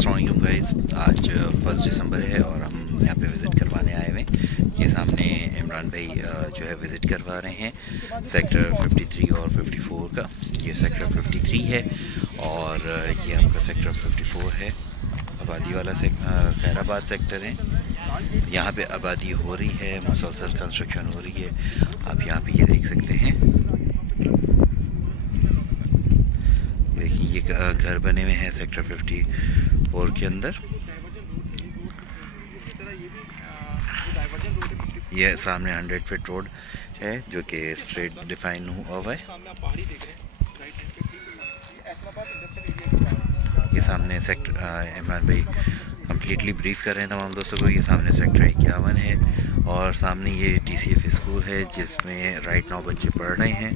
अस्सलाम वालेकुम गाइस। आज 1 दिसंबर है और हम यहाँ पे विज़िट करवाने आए हुए हैं। ये सामने इमरान भाई जो है विज़िट करवा रहे हैं सेक्टर 53 और 54 का। ये सेक्टर 53 है और ये आपका सेक्टर 54 है, आबादी वाला खैराबाद सेक्टर है। यहाँ पे आबादी हो रही है, मुसलसल कंस्ट्रक्शन हो रही है। आप यहाँ पे ये देख सकते हैं, देखिए ये घर बने हुए हैं सेक्टर 54 के अंदर। ये सामने 100 फीट रोड है जो कि स्ट्रेट डिफाइन हुआ है। ये सामने सेक्टर इमरान भाई कम्प्लीटली ब्रीफ कर रहे हैं तमाम दोस्तों को। ये सामने सेक्टर 51 है और सामने ये TCF स्कूल है जिसमें राइट नाउ बच्चे पढ़ रहे हैं।